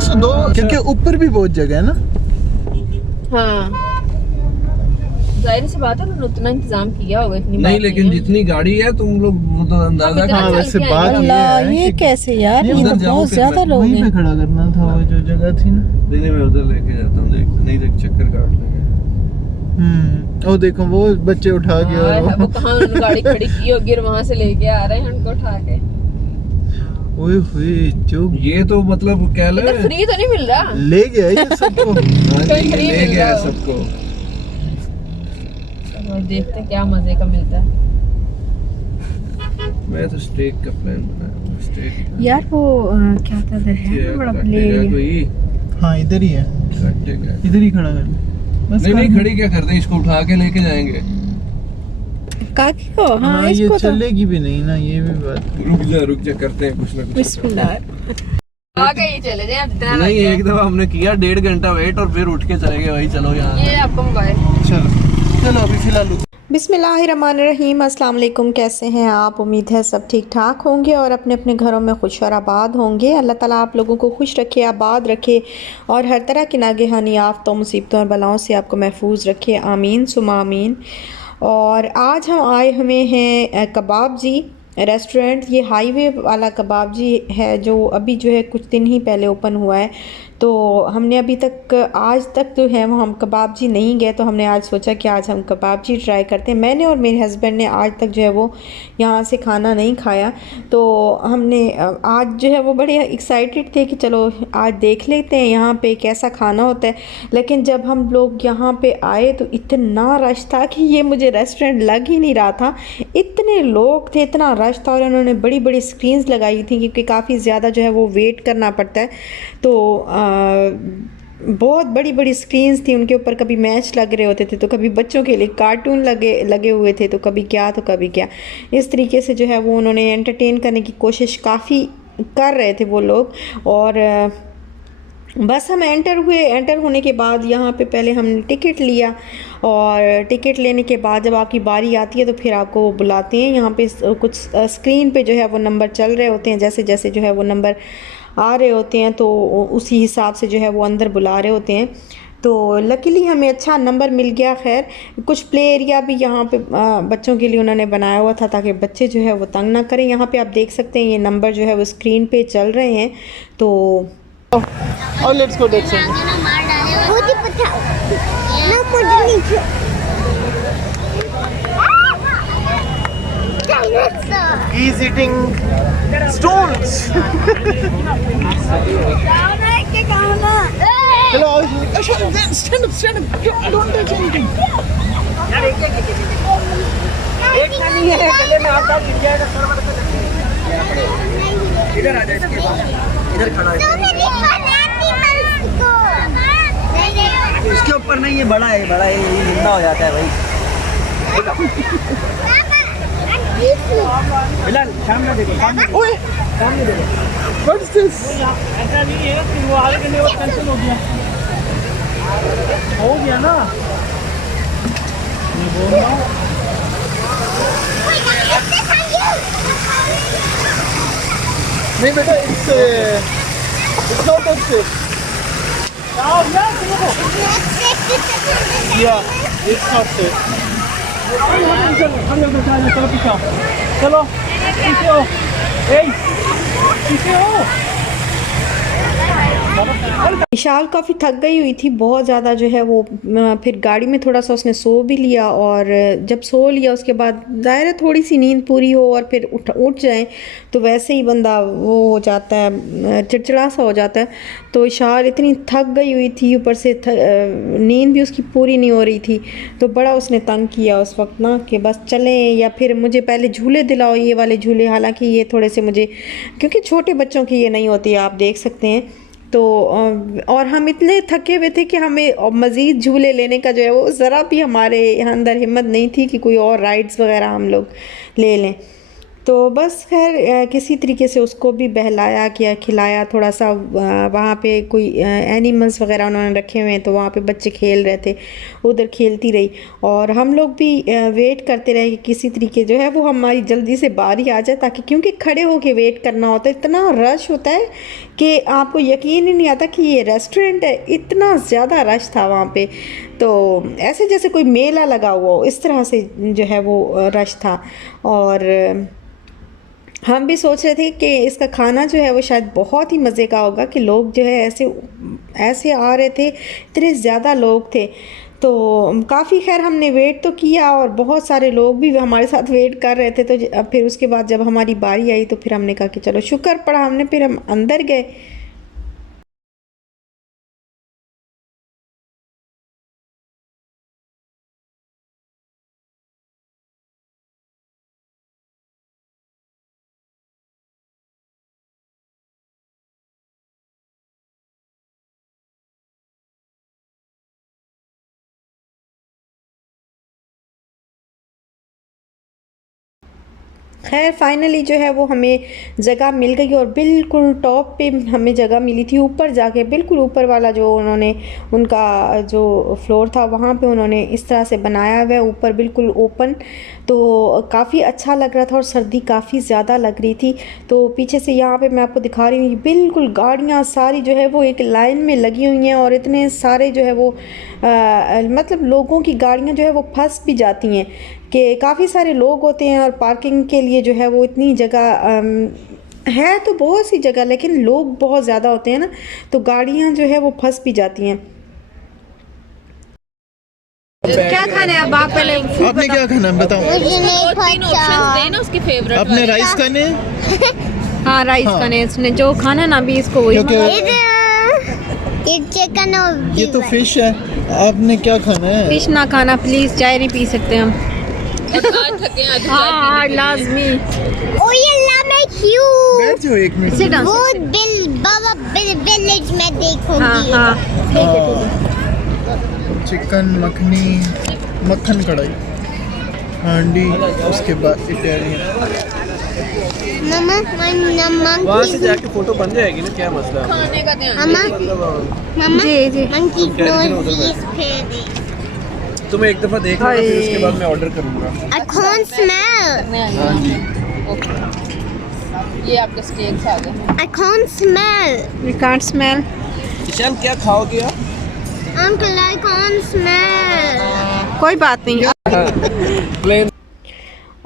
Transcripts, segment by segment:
102 क्योंकि ऊपर भी बहुत जगह है ना। हाँ जाहिर सी बात है उन्होंने उतना इंतजाम किया होगा, इतनी नहीं बात लेकिन है। जितनी गाड़ी है तुम लोग वो तो अंदाजा इतना हाँ चल वैसे के आए। बात अल्लाह ये ये है कि कैसे यार, ये उधर तो जाओ बहुत फिर ज्यादा लोग वहीं पे हैं। खड़ा करना था वो जो जगह थी ना। नहीं मैं उधर लेके जाता हूँ, देख नहीं देख चक्कर काट लेंगे। ओ देखो वो बच्चे उठा के हाँ, और वो कहाँ उन्होंने गाड़ी खड़ी की होगी और वहाँ से लेके आ रहे हैं उनको उठा के। ओए हुए जो ये तो मतलब कह ले इधर फ्री तो नहीं मिल रहा। ले गया ये सबको। हाँ जी, कहीं free ले मिल गया रहा है हो। सबको। चलो देखते हैं क्या मजे का मिलता है। मैं तो स्टेक का प्लान बनाया, स्टेक यार वो क्या था उधर है ना बड़ा प्ले काटेगा एरिया। कोई, हाँ इधर ही है, काटेगा। इधर ही खड़ा कर बस। नहीं कर नहीं दे। खड़ी क्या करते, इसको उठा के लेके जाएंगे। काकी को हाँ हाँ ये इसको तो चलेगी भी नहीं ना, ये भी बात। रुक जा करते हैं कुछ ना कुछ। बिस्मिल्लाह। आगे ही चले जाए जितना नहीं लग एक दफा हमने किया 1.5 घंटा वेट और फिर उठ के चले गए भाई चलो यहाँ। ये आपका मोबाइल। चलो चलो अभी फिलहाल बिस्मिल्लाहिर्रहमानिर्रहीम, अस्सलाम वालेकुम। कैसे हैं आप? उम्मीद है सब ठीक ठाक होंगे और अपने अपने घरों में खुश और आबाद होंगे। अल्लाह ताला आप लोगों को खुश रखे, आबाद रखे और हर तरह की नागहानी आफ़तों, मुसीबतों और बलाओं से आपको महफूज रखे। आमीन सुमा आमीन। और आज हम आए हुए हैं कबाब जी रेस्टोरेंट। ये हाईवे वाला कबाब जी है जो अभी जो है कुछ दिन ही पहले ओपन हुआ है। तो हमने अभी तक आज तक जो है वो हम कबाब जी नहीं गए, तो हमने आज सोचा कि आज हम कबाब जी ट्राई करते हैं। मैंने और मेरे हस्बैंड ने आज तक जो है वो यहाँ से खाना नहीं खाया, तो हमने आज जो है वो बड़े एक्साइटेड थे कि चलो आज देख लेते हैं यहाँ पे कैसा खाना होता है। लेकिन जब हम लोग यहाँ पे आए तो इतना रश था कि ये मुझे रेस्टोरेंट लग ही नहीं रहा था। इतने लोग थे, इतना रश था और उन्होंने बड़ी बड़ी स्क्रीन्स लगाई थी क्योंकि काफ़ी ज़्यादा जो है वो वेट करना पड़ता है। तो बहुत बड़ी बड़ी स्क्रीन्स थी, उनके ऊपर कभी मैच लग रहे होते थे तो कभी बच्चों के लिए कार्टून लगे हुए थे, तो कभी क्या तो कभी क्या। इस तरीके से जो है वो उन्होंने एंटरटेन करने की कोशिश काफ़ी कर रहे थे वो लोग। और बस हम एंटर होने के बाद यहाँ पे पहले हमने टिकट लिया और टिकट लेने के बाद जब आपकी बारी आती है तो फिर आपको वो बुलाते हैं। यहाँ पे कुछ स्क्रीन पे जो है वो नंबर चल रहे होते हैं, जैसे जैसे जो है वो नंबर आ रहे होते हैं तो उसी हिसाब से जो है वो अंदर बुला रहे होते हैं। तो लकीली हमें अच्छा नंबर मिल गया। खैर कुछ प्ले एरिया भी यहाँ पे बच्चों के लिए उन्होंने बनाया हुआ था ताकि बच्चे जो है वो तंग ना करें। यहाँ पे आप देख सकते हैं ये नंबर जो है वो स्क्रीन पे चल रहे हैं। तो और लेट्स गो देख सकते ही इज ईटिंग स्टोन्स। चलो stand up don't touch anything. एक नहीं है, गले में हाथ डाल गिर जाएगा, सर वाले पे इधर आ जाए, इसके पास इधर खड़ा है। इसके ऊपर नहीं, ये बड़ा है ये जिंदा हो जाता है भाई। बिलाल सामने देखो, ओए सामने देखो। What is this? ऐसा नहीं है कि वो आगे के लिए वो कैंसिल हो गया ना, ये बोल रहा हूँ। नहीं बेटा it's not that safe. Yeah, it's not safe. चलो पीछे हो, पीछे हो। विशाल काफ़ी थक गई हुई थी बहुत ज़्यादा जो है वो। फिर गाड़ी में थोड़ा सा उसने सो भी लिया और जब सो लिया उसके बाद ज़ाहिर है थोड़ी सी नींद पूरी हो और फिर उठ जाए तो वैसे ही बंदा वो हो जाता है, चिड़चिड़ा सा हो जाता है। तो विशाल इतनी थक गई हुई थी, ऊपर से नींद भी उसकी पूरी नहीं हो रही थी, तो बड़ा उसने तंग किया उस वक्त ना कि बस चलें या फिर मुझे पहले झूले दिलाओ, ये वाले झूले। हालांकि ये थोड़े से मुझे, क्योंकि छोटे बच्चों की ये नहीं होती, आप देख सकते हैं। तो और हम इतने थके हुए थे कि हमें मज़ीद झूले लेने का जो है वो ज़रा भी हमारे यहाँ अंदर हिम्मत नहीं थी कि कोई और राइड्स वगैरह हम लोग ले लें। तो बस खैर किसी तरीके से उसको भी बहलाया किया, खिलाया थोड़ा सा। वहाँ पे कोई एनिमल्स वगैरह उन्होंने रखे हुए हैं, तो वहाँ पे बच्चे खेल रहे थे, उधर खेलती रही। और हम लोग भी वेट करते रहे कि किसी तरीके जो है वो हमारी जल्दी से बारी आ जाए, ताकि क्योंकि खड़े होके वेट करना होता है, इतना रश होता है कि आपको यकीन ही नहीं आता कि ये रेस्टोरेंट है, इतना ज़्यादा रश था वहाँ पे। तो ऐसे जैसे कोई मेला लगा हुआ हो, इस तरह से जो है वो रश था। और हम भी सोच रहे थे कि इसका खाना जो है वो शायद बहुत ही मज़े का होगा, कि लोग जो है ऐसे ऐसे आ रहे थे, इतने ज़्यादा लोग थे। तो काफ़ी खैर हमने वेट तो किया, और बहुत सारे लोग भी हमारे साथ वेट कर रहे थे। तो फिर उसके बाद जब हमारी बारी आई तो फिर हमने कहा कि चलो शुक्र पड़ा हमने, फिर हम अंदर गए। खैर फाइनली जो है वो हमें जगह मिल गई, और बिल्कुल टॉप पे हमें जगह मिली थी। ऊपर जाके बिल्कुल ऊपर वाला जो उन्होंने उनका जो फ्लोर था वहाँ पे उन्होंने इस तरह से बनाया हुआ है, ऊपर बिल्कुल ओपन। तो काफ़ी अच्छा लग रहा था, और सर्दी काफ़ी ज़्यादा लग रही थी। तो पीछे से यहाँ पे मैं आपको दिखा रही हूँ, बिल्कुल गाड़ियाँ सारी जो है वो एक लाइन में लगी हुई हैं, और इतने सारे जो है वो मतलब लोगों की गाड़ियाँ जो है वो फंस भी जाती हैं, कि काफ़ी सारे लोग होते हैं, और पार्किंग के लिए जो है वो इतनी जगह है तो बहुत सी जगह, लेकिन लोग बहुत ज़्यादा होते हैं ना, तो गाड़ियाँ जो है वो फंस भी जाती हैं। क्या खाना है अब आप पहले आपने क्या खाना है बताओ। तीन ऑप्शंस देना उसके फेवरेट आपने राइस खाने हाँ राइस खाने, इसने जो खाना ना भी इसको वही ये चिकन और ये तो फिश है, आपने क्या खाना है। फिश ना खाना प्लीज़, चाय नहीं पी सकते हम। थके हैं हाँ लाजमी। ओ ये ला मैं क्यों बैठ जाओ एक मिनट। वो बाबा विलेज में देखूंगी। हाँ हाँ चिकन मखनी, मक्खन कढ़ाई, हांडी, उसके बाद इटालियन। मम्मा वहाँ से जाके फोटो बन जाएगी ना, क्या मसला है। खाने का ध्यान मम्मा जी मंकी नोज फेरी। तुम एक दफा देख लो, फिर उसके बाद मैं ऑर्डर करूँगा। I can't smell. ये आपके स्केल्स आ गए। I can't smell. We can't smell. Ishan क्या खाओगे आप? Uncle, I can't smell. कोई बात नहीं। प्लेन।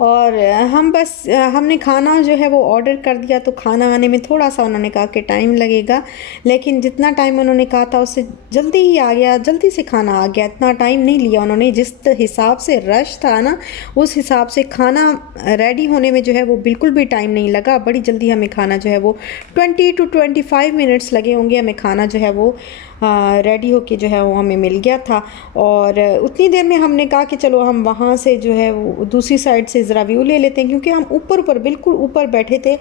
और हम बस हमने खाना जो है वो ऑर्डर कर दिया, तो खाना आने में थोड़ा सा उन्होंने कहा कि टाइम लगेगा, लेकिन जितना टाइम उन्होंने कहा था उससे जल्दी ही आ गया, जल्दी से खाना आ गया। इतना टाइम नहीं लिया उन्होंने, जिस हिसाब से रश था ना उस हिसाब से खाना रेडी होने में जो है वो बिल्कुल भी टाइम नहीं लगा। बड़ी जल्दी हमें खाना जो है वो 20 to 25 मिनट्स लगे होंगे, हमें खाना जो है वो रेडी होके जो है वो हमें मिल गया था। और उतनी देर में हमने कहा कि चलो हम वहाँ से जो है वो दूसरी साइड से ज़रा व्यू ले लेते हैं, क्योंकि हम ऊपर बिल्कुल ऊपर बैठे थे।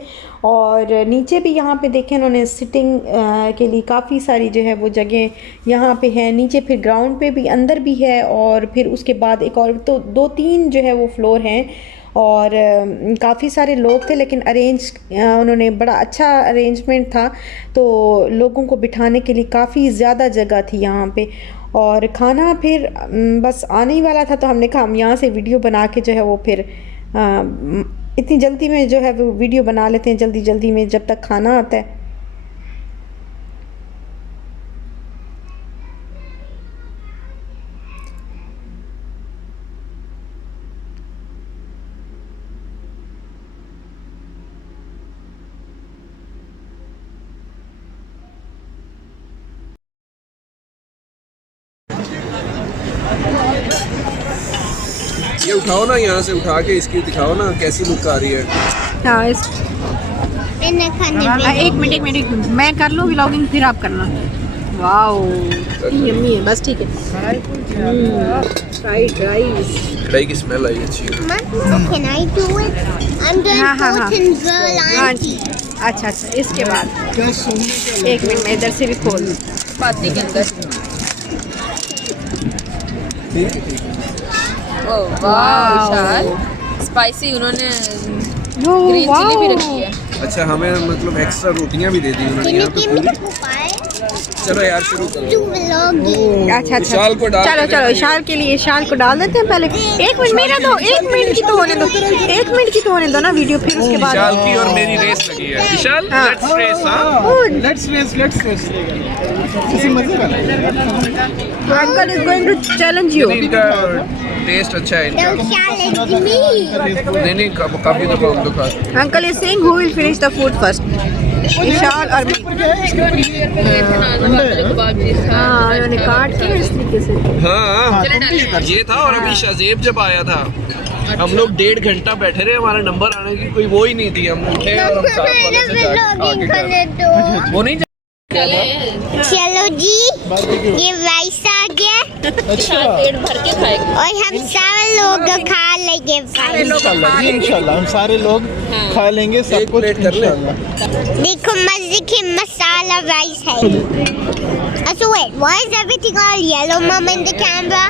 और नीचे भी यहाँ पे देखें उन्होंने सिटिंग के लिए काफ़ी सारी जो है वो जगह यहाँ पे है, नीचे फिर ग्राउंड पे भी अंदर भी है, और फिर उसके बाद एक और तो 2-3 जो है वो फ्लोर हैं। और काफ़ी सारे लोग थे, लेकिन उन्होंने बड़ा अच्छा अरेंजमेंट था, तो लोगों को बिठाने के लिए काफ़ी ज़्यादा जगह थी यहाँ पे। और खाना फिर बस आने ही वाला था, तो हमने कहा हम यहाँ से वीडियो बना के जो है वो फिर इतनी जल्दी में जो है वो वीडियो बना लेते हैं, जल्दी जल्दी में जब तक खाना आता है। ये उठाओ ना, यहाँ से उठा के इसकी दिखाओ ना कैसी लुक आ रही है। हाँ मैंने खाने एक मिनट मैं कर लूँ व्लॉगिंग, फिर आप करना। वाओ यम्मी है, बस ठीक है। फ्राइड राइस, कढ़ाई की स्मेल आई अच्छी है। Can I do it? I'm doing हाँ। Golden Girl Auntie. अच्छा इसके बाद एक मिनट मैं इधर से भी खोल दूँ। पाती के अंदर। ओह वाह विशाल, स्पाइसी उन्होंने ग्रीन चिली भी रखी है। अच्छा हमें मतलब एक्स्ट्रा रोटियां भी दे दी उन्होंने Can you यहाँ पे give me पूरी। the Popeye? चलो यार शुरू करो। Do vlogging. अच्छा विशाल को डाल चलो के चलो देते हैं। इशाल के लिए इशाल को डाल देते हैं पहले। एक मिनट मेरा दो, 1 मिनट की तो होने दो, 1 मिनट की तो होने दो ना वीडियो, फिर उसके बाद विशाल की और मेरी रेस लगी है। Vishal let's race. हाँ लेट्स रेस इसी मजे का uncle is going to challenge you. इनका टेस्ट अच्छा है इनका। Don't challenge me. नहीं काफी दफा हम लोग खाते हैं। Uncle is saying who will finish the food first, Ishal और मैं। हाँ उन्होंने काट के इस तरीके से। हाँ ये था। और अभी शाजेब जब आया था हम लोग 1.5 घंटा बैठे रहे, हमारा नंबर आने की कोई वो ही नहीं थी। हम उठे और हम साथ वाले से Vlogging जाके करने दो. वो नहीं चलो जी, ये राइस आ गया पेट भर के खाएगा। और हम सारे लोग खा लेंगे राइस. इंशाल्लाह हम सारे लोग खा लेंगे सब एक कुछ प्लेट कर ले। इंशाल्लाह। देखो मजे की मसाला राइस है. So wait, why is everything all yellow, Mom, in the camera?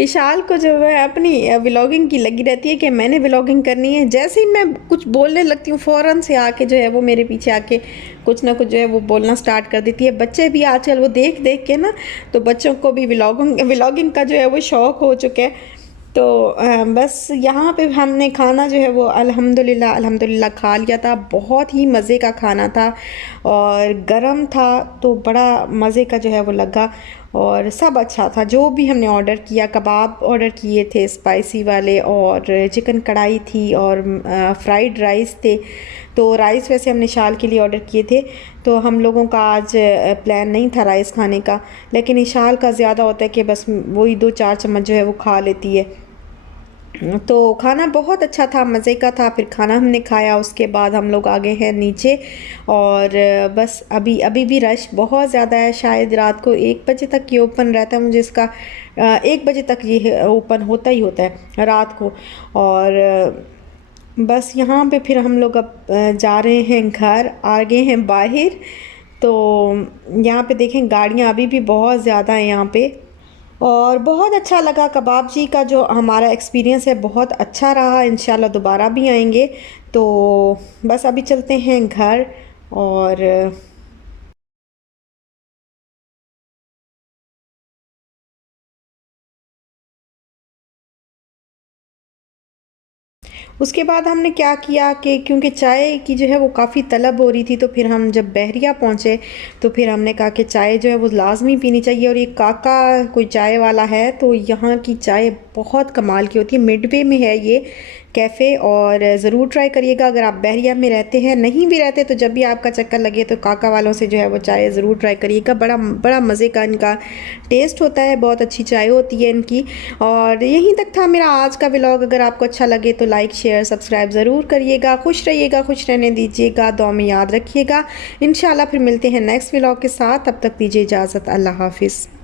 Ishal को जो है अपनी व्लॉगिंग की लगी रहती है कि मैंने व्लॉगिंग करनी है। जैसे ही मैं कुछ बोलने लगती हूँ फ़ौरन से आके जो है वो मेरे पीछे आके कुछ ना कुछ जो है वो बोलना स्टार्ट कर देती है। बच्चे भी आजकल वो देख देख के ना, तो बच्चों को भी व्लॉगिंग का जो है वो शौक़ हो चुका है। तो बस यहाँ पे हमने खाना जो है वो अल्हम्दुलिल्लाह खा लिया था। बहुत ही मज़े का खाना था और गरम था, तो बड़ा मज़े का जो है वो लगा और सब अच्छा था। जो भी हमने ऑर्डर किया, कबाब ऑर्डर किए थे स्पाइसी वाले, और चिकन कढ़ाई थी, और फ्राइड राइस थे। तो राइस वैसे हमने शाल के लिए ऑर्डर किए थे, तो हम लोगों का आज प्लान नहीं था राइस खाने का, लेकिन इशाल का ज़्यादा होता है कि बस वही 2-4 चम्मच जो है वो खा लेती है। तो खाना बहुत अच्छा था, मज़े का था। फिर खाना हमने खाया, उसके बाद हम लोग आ गए हैं नीचे, और बस अभी भी रश बहुत ज़्यादा है। शायद रात को 1 बजे तक ये ओपन रहता है, मुझे इसका 1 बजे तक ये ओपन होता ही होता है रात को। और बस यहाँ पे फिर हम लोग अब जा रहे हैं घर, आ गए हैं बाहर। तो यहाँ पे देखें गाड़ियाँ अभी भी बहुत ज़्यादा हैं यहाँ पे, और बहुत अच्छा लगा। कबाब जी का जो हमारा एक्सपीरियंस है बहुत अच्छा रहा। इंशाल्लाह दोबारा भी आएंगे। तो बस अभी चलते हैं घर, और उसके बाद हमने क्या किया कि क्योंकि चाय की जो है वो काफ़ी तलब हो रही थी, तो फिर हम जब बहरिया पहुँचे तो फिर हमने कहा कि चाय जो है वो लाजमी पीनी चाहिए। और ये काका कोई चाय वाला है, तो यहाँ की चाय बहुत कमाल की होती है। मिडवे में है ये कैफ़े, और ज़रूर ट्राई करिएगा अगर आप बहरिया में रहते हैं। नहीं भी रहते तो जब भी आपका चक्कर लगे तो काका वालों से जो है वो चाय ज़रूर ट्राई करिएगा। बड़ा मज़े का इनका टेस्ट होता है, बहुत अच्छी चाय होती है इनकी। और यहीं तक था मेरा आज का व्लॉग। अगर आपको अच्छा लगे तो लाइक शेयर सब्सक्राइब ज़रूर करिएगा। खुश रहिएगा, खुश रहने दीजिएगा, दुआ में याद रखिएगा। इंशाल्लाह फिर मिलते हैं नेक्स्ट व्लॉग के साथ। तब तक दीजिए इजाज़त। अल्लाह हाफिज़।